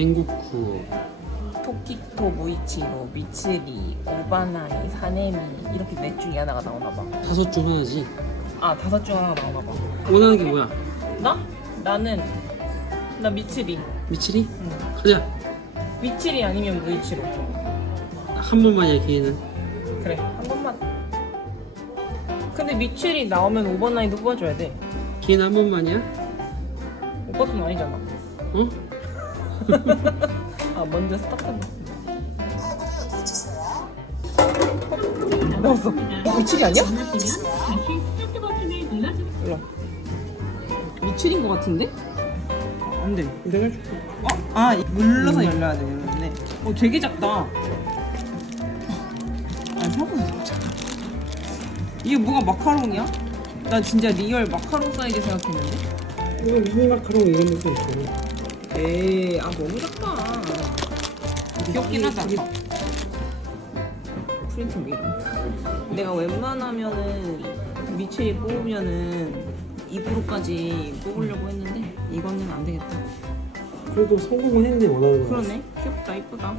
행국쿠 토키토 무이치노 미츠리 오바나이 사네미 이렇게 넷 중에 하나가 나오나 봐. 다섯 중 하나지 아 다섯 중 하나가 나오나 봐. 원하는 게 뭐야? 나? 나는 나 미츠리. 미치리? 응. 가자 미츠리 아니면 무이치로. 한 번만이야 기회는 그래 한 번만. 근데 미츠리 나오면 5번 라인도 뽑아줘야 돼. 기회는 한 번만이야? 오빠 돈 아니잖아. 어? 아 먼저 스타트. 나왔어. 미츠리 아니야? 몰라. 미츠리인 것 같은데? 안 돼. 내가 해줄게 어? 아 눌러서 열려야 돼 이러는데. 어 되게 작다. 아 생각보다 작다. 이게 뭐가 마카롱이야? 나 진짜 리얼 마카롱 사이즈 생각했는데. 이거 미니 마카롱 이런 것도 있고 에이 아 너무 작다. 귀엽긴 하다. 프린트 미름 내가 웬만하면은 미츠리 뽑으면은 2%까지 뽑으려고 했는데 이거는 안 되겠다. 그래도 성공은 했네 원하는 거 그러네. 귀엽다, 이쁘다.